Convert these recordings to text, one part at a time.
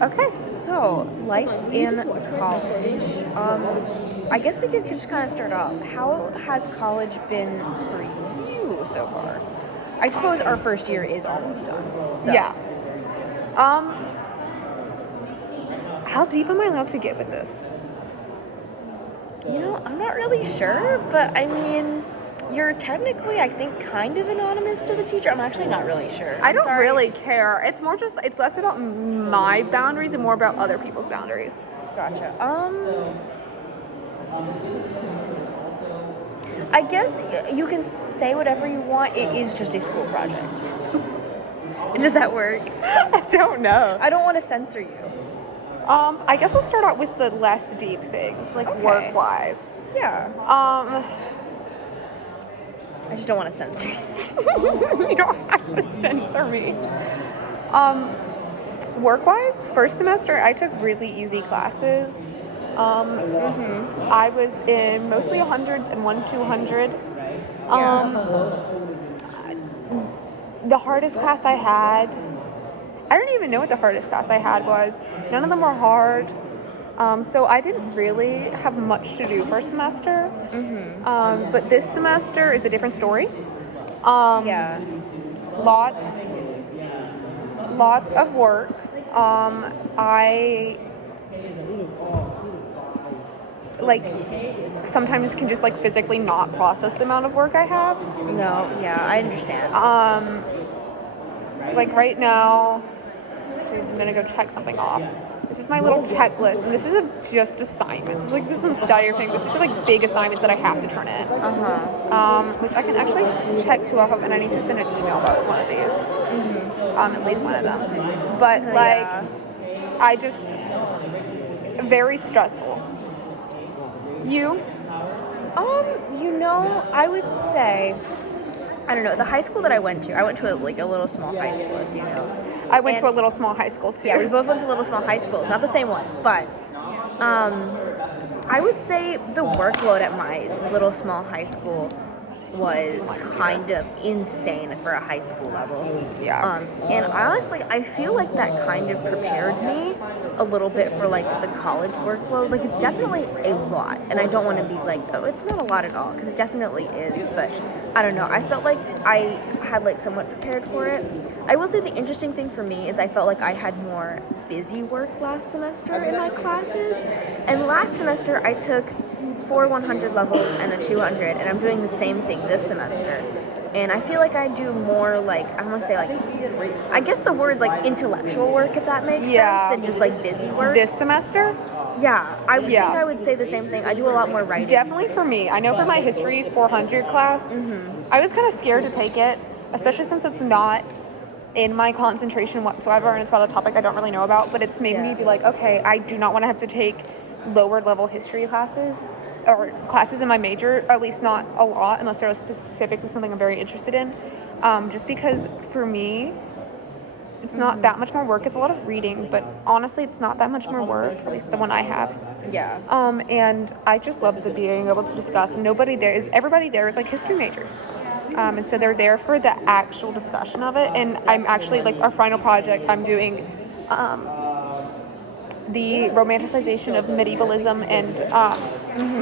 Okay, so life in college. I guess we could just kind of start off. How has college been for you so far? I suppose our first year is almost done. So. Yeah. How deep am I allowed to get with this? I'm not really sure, but I mean, you're technically, I think, kind of anonymous to the teacher. I'm actually not really sure. I don't really care. It's less about my boundaries and more about other people's boundaries. Gotcha. I guess you can say whatever you want. It is just a school project. Does that work? I don't know. I don't want to censor you. I guess I'll start out with the less deep things, like work-wise. Yeah. I just don't want to censor you. You don't have to censor me. Work-wise, first semester I took really easy classes. I was in mostly 100s and 200. The hardest class I had, I don't even know what the hardest class I had was. None of them were hard. So I didn't really have much to do first semester. But this semester is a different story. Lots of work. I sometimes can just physically not process the amount of work I have. No, yeah, I understand. Right now, so I'm gonna go check something off. This is my little checklist, and this isn't just assignments. This isn't study or thing. This is just big assignments that I have to turn in. Which I can actually check two off of, and I need to send an email about one of these. At least one of them. But I just very stressful. You? I would say, I don't know, the high school that I went to a little small high school, as you know. I went to a little small high school too. Yeah, we both went to little small high schools. Not the same one, but I would say the workload at my little small high school was kind of insane for a high school level. Yeah. And honestly, I feel like that kind of prepared me a little bit for the college workload. It's definitely a lot, and I don't want to be oh, it's not a lot at all, because it definitely is. But I don't know. I felt like I had somewhat prepared for it. I will say the interesting thing for me is I felt like I had more busy work last semester in my classes, and last semester I took 4 100 levels and a 200, and I'm doing the same thing this semester. And I feel like I do more I want to say I guess the word intellectual work, if that makes sense, than just busy work. This semester? Yeah, I think I would say the same thing. I do a lot more writing. Definitely for me. I know for my history 400 class, I was kind of scared to take it, especially since it's not in my concentration whatsoever, and it's about a topic I don't really know about, but it's made me be okay, I do not want to have to take lower level history classes or classes in my major, at least not a lot, unless they're specifically something I'm very interested in. Just because for me, it's not that much more work. It's a lot of reading, but honestly, it's not that much more work, at least the one I have. Yeah. And I just love being able to discuss, and everybody there is history majors. And so they're there for the actual discussion of it. And I'm actually, our final project, I'm doing the romanticization of medievalism and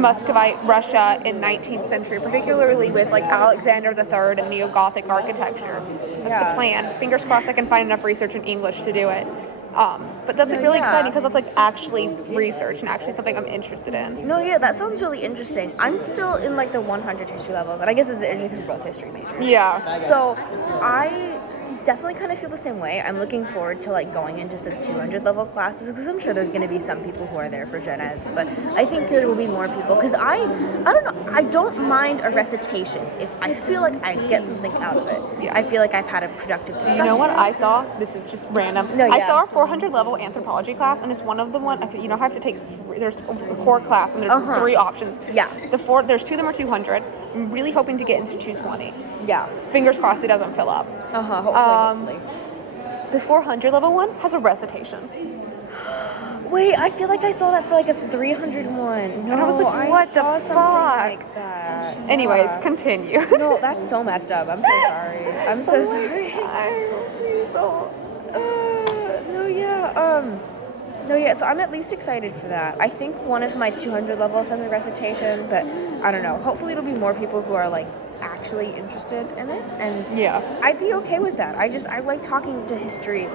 Muscovite Russia in 19th century, particularly with Alexander III and Neo-Gothic architecture. That's the plan. Fingers crossed I can find enough research in English to do it. But that's really exciting because that's actually research and actually something I'm interested in. No, yeah, that sounds really interesting. I'm still in the 100 history levels, and I guess it's interesting because we're both history majors. Yeah. So I definitely kind of feel the same way. I'm looking forward to going into some 200 level classes, because I'm sure there's going to be some people who are there for gen eds, but I think there will be more people, because I don't know, I don't mind a recitation if I feel like I get something out of it. Yeah. I feel like I've had a productive discussion. You know what I saw? This is just random. No, yeah. I saw a 400 level anthropology class, and it's one of the I have to take there's a core class, and there's 3 options. Yeah. There's 2 of them are 200. I'm really hoping to get into 220. Yeah. Fingers crossed it doesn't fill up. Hopefully. The 400 level one has a recitation. Wait, I feel like I saw that for a 300 one. No, and I was like, what the fuck? Like that. Anyways, continue. No, that's so messed up. I'm so sorry. I'm so sorry. No, yeah. No, yeah, so I'm at least excited for that. I think one of my 200 levels has a recitation, but I don't know. Hopefully it'll be more people who are like actually interested in it, and Yeah. I'd be okay with that. I like talking to history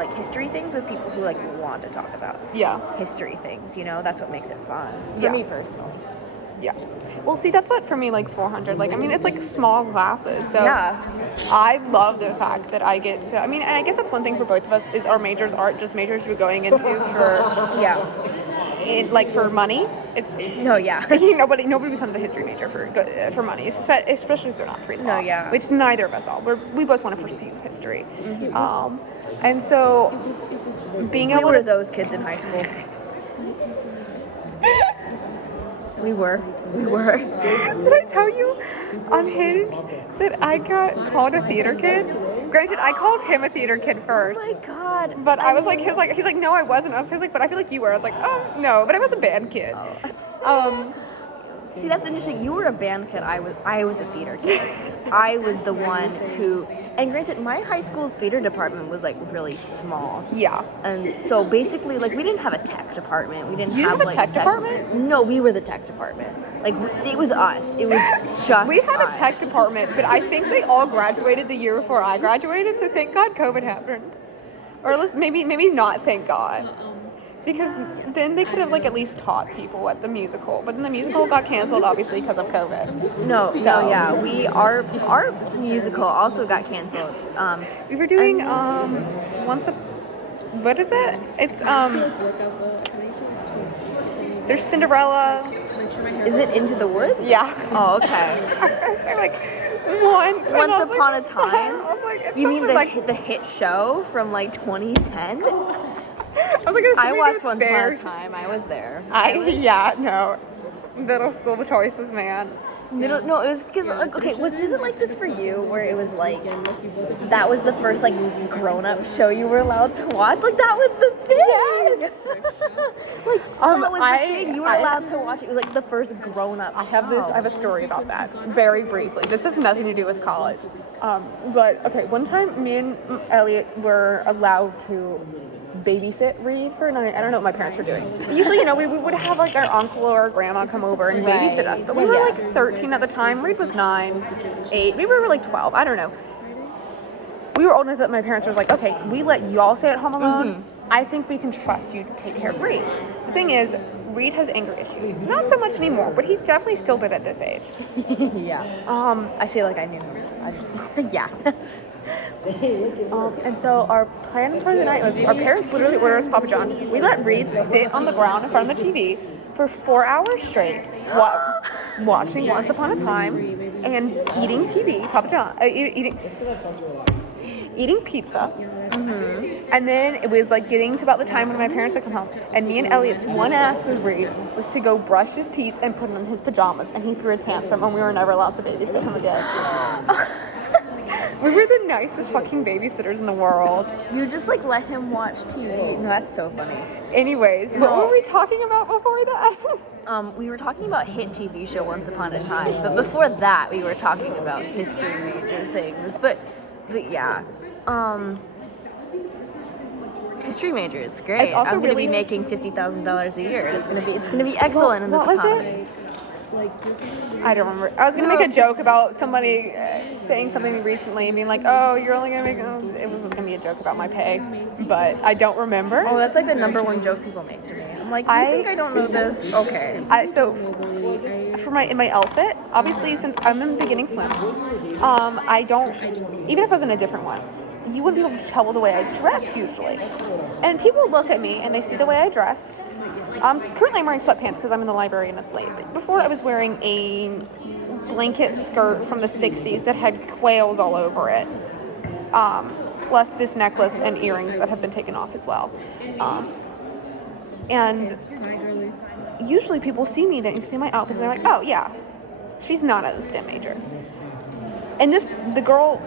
things with people who like want to talk about Yeah. history things, you know? That's what makes it fun. For Yeah. me personally. Yeah. Well, see, that's what for me, like 400. Like, I mean, it's like small classes. So Yeah. I love the fact that I get to. I mean, and I guess that's one thing for both of us is our majors aren't just majors we're going into for Yeah. like for money. It's No, yeah. nobody becomes a history major for money, especially if they're not pre-law. No, yeah. Which neither of us are. We both want to pursue history. And so being We able were to those kids in high school. We were. Did I tell you on Hinge that I got called a theater kid? Granted, I called him a theater kid first. Oh my god. But I was like, he's like, no, I wasn't. I was like, but I feel like you were. I was like, oh, no, but I was a band kid. See, that's interesting. You were a band kid. I was a theater kid. I was the one who, and granted, my high school's theater department was like really small. Yeah. And so basically, like, we didn't have a tech department. We didn't You have didn't have a like tech department? No, we were the tech department. Like, it was us. It was just. We had us. a tech department, but I think they all graduated the year before I graduated, so thank God COVID happened. Or at least maybe not thank God. Because then they could have like at least taught people at the musical, but then the musical got canceled obviously because of COVID. No, yeah. Our musical also got canceled. We were doing what is it? It's there's Cinderella. Is it Into the Woods? Yeah. Oh, okay. I was gonna say like once. Once and I was Upon like, a Time. I was like, it's You mean something the hit show from like 2010? I was like, it's I something watched that's Once Upon very- a Time. I was there. Yeah, no. Middle school choices, man. No, it was because like, okay, is it like this for you where it was like that was the first like grown-up show you were allowed to watch? Like that was the thing. Yes. Like that was the thing. You were allowed to watch it. It was like the first grown-up. I have a story about that, very briefly. This has nothing to do with college. But okay, one time me and Elliot were allowed to babysit Reed for a night. I don't know what my parents were doing. Usually, we would have like our uncle or our grandma come over and babysit us. But we were like 13 at the time. Reed was 9, 8. We were like 12. I don't know. We were old enough that my parents was like, okay, we let y'all stay at home alone. I think we can trust you to take care of Reed. The thing is, Reed has anger issues. Not so much anymore, but he definitely still did at this age. Yeah. I feel like I knew him. I just yeah. And so our plan for the night was our parents literally ordered us Papa John's. We let Reed sit on the ground in front of the TV for 4 hours straight, watching Once Upon a Time and eating TV, Papa John, eating pizza. And then it was like getting to about the time when my parents would come home, and me and Elliot's one ask of Reed was to go brush his teeth and put on his pajamas, and he threw a tantrum, and we were never allowed to babysit him again. We were the nicest fucking babysitters in the world. You just like let him watch TV. No, that's so funny. Anyways, what were we talking about before that? We were talking about hit TV show Once Upon a Time, but before that we were talking about history major things. But yeah, history major, it's great. It's also I'm gonna really be making $50,000 a year. It's gonna be excellent in this what was economy. it? I don't remember. I was gonna make a joke about somebody saying something recently and being like, "Oh, you're only gonna make." It was gonna be a joke about my pay, but I don't remember. Oh, that's like the number one joke people make to me. I'm like, you think I don't know this? Okay. So for my outfit, obviously since I'm in beginning swim, I don't. Even if I was in a different one, you wouldn't be able to tell the way I dress usually. And people look at me and they see the way I dressed. Currently I'm wearing sweatpants because I'm in the library and it's late. But before I was wearing a blanket skirt from the 60s that had quails all over it. Plus this necklace and earrings that have been taken off as well. And usually people see me and see my outfits and they're like, oh yeah, she's not a STEM major. And the girl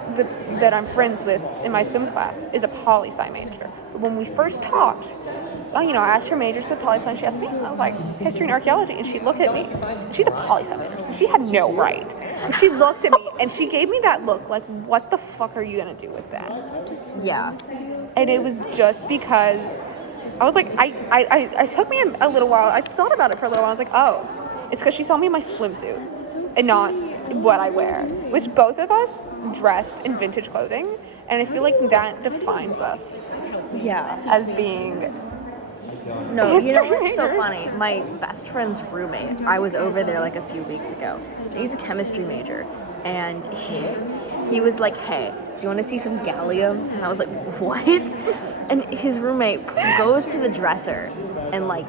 that I'm friends with in my swim class is a poli-sci major. But when we first talked, I asked her major, said poli-sci, she asked me, and I was like, history and archaeology, and she looked at me. She's a poli-sci major, so she had no right. But she looked at me, and she gave me that look, like, what the fuck are you gonna do with that? Yeah. And it was just because I was like, I took me a little while. I thought about it for a little while. I was like, oh, it's because she saw me in my swimsuit and not what I wear, which both of us dress in vintage clothing. And I feel like that defines us Yeah. as being No, you know history what's so majors. funny? My best friend's roommate, I was over there like a few weeks ago. He's a chemistry major, and he was like, hey, do you want to see some gallium? And I was like, what? And his roommate goes to the dresser and like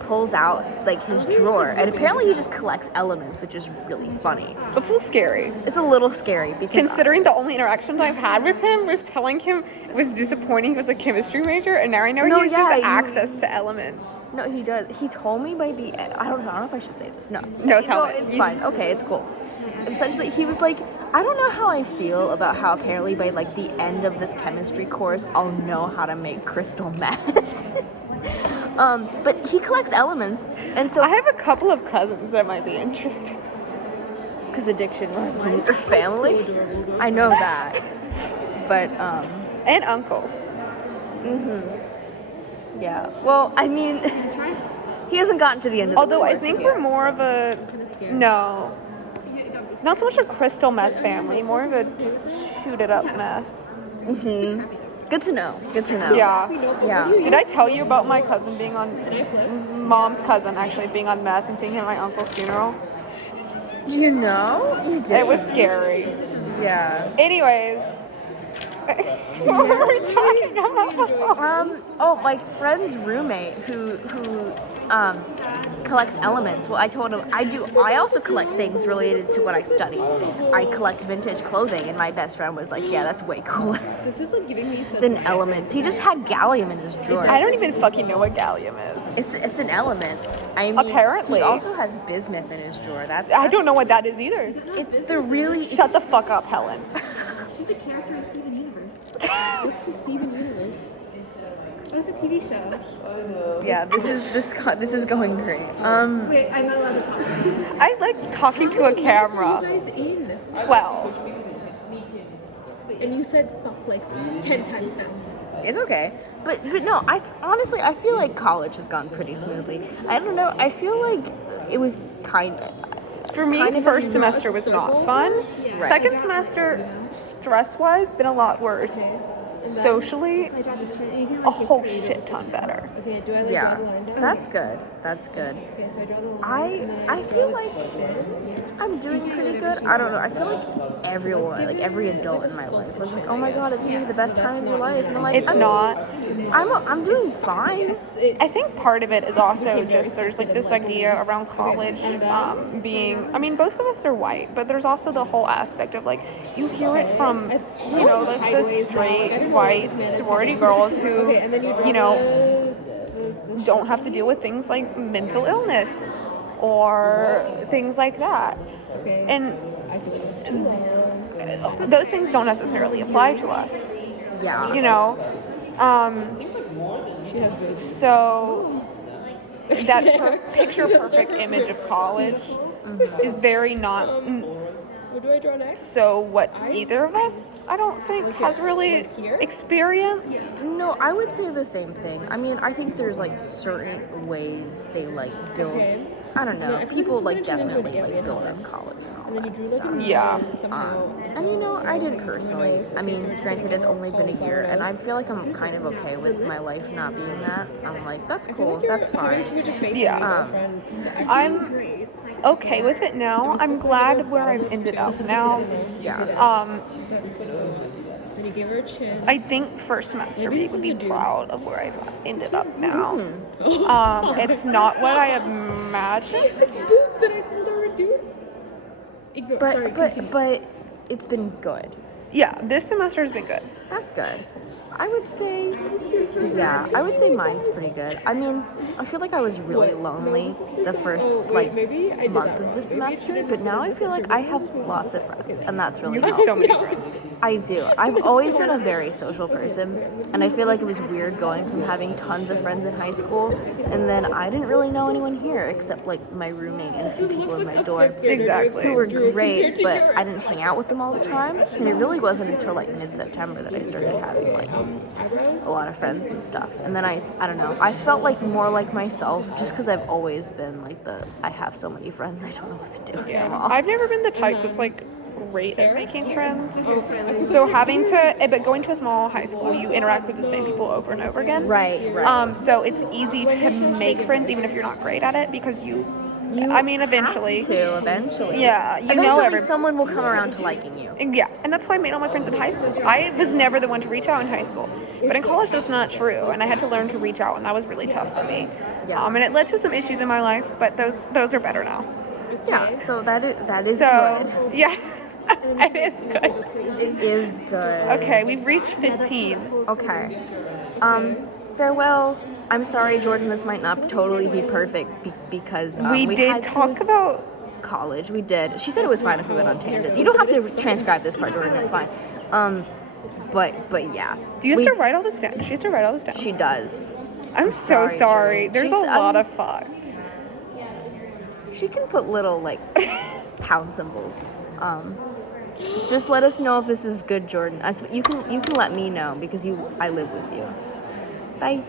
pulls out like his drawer, and apparently he just collects elements, which is really funny. It's a little scary. It's a little scary because Considering the only interactions I've had with him was telling him it was disappointing he was a chemistry major, and now I know he has access to elements. No, he does. He told me by the end. I don't know if I should say this. No. No, tell me. It's fine. Okay, it's cool. Essentially, he was like, I don't know how I feel about how apparently by like the end of this chemistry course, I'll know how to make crystal meth. But he collects elements, and so I have a couple of cousins that might be interested. because addiction runs in your family. I know that. But And uncles. yeah. Well, I mean, he hasn't gotten to the end of the Although I course think yet. we're more of a no, not so much a crystal meth family, more of a just shoot it up meth. Good to know. Good to know. Yeah. Yeah. Did I tell you about my cousin being on mom's cousin actually being on meth and seeing him at my uncle's funeral? You know? You did. It was scary. Yeah. Anyways, what were we talking about? Oh, my friend's roommate who collects elements. Well, I told him I also collect things related to what I study. I collect vintage clothing, and my best friend was like, yeah, that's way cooler This is like giving me than elements. He just had gallium in his drawer. I don't even fucking know what gallium is. It's an element. I mean, Apparently. he also has bismuth in his drawer. I don't know what that is either. It's the really Shut the fuck up, Helen. She's a character in Steven Universe. What's the Steven Universe? Oh, it's a TV show. yeah. This is going great. Wait, I'm not allowed to talk. I like talking to a camera. You guys in? 12. Me too. And you said fuck like 10 times now. It's okay. But no, I honestly I feel like college has gone pretty smoothly. I don't know. I feel like it was kind of For me, Kind of first a semester was not fun. Yeah. Second semester, stress-wise, been a lot worse. Socially, I draw the chin. You can, a like, whole create shit ton better. Okay, do I like yeah. draw the line down? That's good. That's good. Okay, so I draw the line. and then I draw feel the like chin. I'm doing preting good. I don't know. I feel like everyone, like every adult in my life, was like, "Oh my god, it's gonna be the best time of your life," and I'm like, It's not. I'm doing fine. I think part of it is also just there's like this idea around college being, I mean, both of us are white, but there's also the whole aspect of like, you hear it from, you know, like the straight white sorority girls who, Okay, and then you draw you know, don't have to deal with things like mental illness or things like that. Okay. And I can do it too. those things don't necessarily apply to us, Yeah. you know? She has boobs. So that picture perfect image of college is very not What do I draw next? so what either of us I don't think has really here? experienced. No, I would say the same thing. I mean, I think there's like certain ways they like build. Okay. I don't know. Yeah, I feel People like like this is gonna turn into definitely an like alien build one. up college and all And then you that drew like stuff. a Yeah. somehow. And you know, I didn't personally. I mean, granted, it's only been a year, and I feel like I'm kind of okay with my life not being that. I'm like, that's cool, that's fine. Yeah. I'm okay with it now. I'm glad where I've ended up now. Yeah. Then you give her a chin. I think first semester Maybe we this would is be a dude. proud of where I've ended up now. Mm-hmm. It's not what I imagined. It's boobs and I called her a dude. Ignore. Sorry, continue. But it's been good. Yeah, this semester has been good. That's good. I would say, yeah, I would say mine's pretty good. I mean, I feel like I was really lonely the first like month of the semester, but now I feel like I have lots of friends, and that's really You have helpful. so many friends. I do. I've always been a very social person, and I feel like it was weird going from having tons of friends in high school, and then I didn't really know anyone here except like my roommate and a few people in my dorm Exactly. who were great, but I didn't hang out with them all the time. And it really wasn't until like mid-September that I started having like a lot of friends and stuff. And then I don't know, I felt like more like myself just because I've always been like I have so many friends, I don't know what to do with them all. I've never been the type that's like great at making friends. So but going to a small high school, you interact with the same people over and over again. Right. So it's easy to make friends even if you're not great at it because eventually. Eventually. Yeah, eventually someone will come around to liking you. Yeah, and that's why I made all my friends in high school. I was never the one to reach out in high school. But in college, that's not true, and I had to learn to reach out, and that was really tough for me. Yeah. And it led to some issues in my life, but those are better now. Yeah, so that is so, good. Yeah, it is good. It is good. Okay, we've reached 15. Okay. Farewell. I'm sorry, Jordan, this might not totally be perfect because we did talk about college. We did. She said it was fine if we went on tangents. You don't have to transcribe this part, Jordan. It's fine. But yeah. Do you have to write all this down? She has to write all this down. She does. I'm so sorry. Jordan. There's a lot of thoughts. She can put little like pound symbols. Just let us know if this is good, Jordan. You can let me know because I live with you. Bye.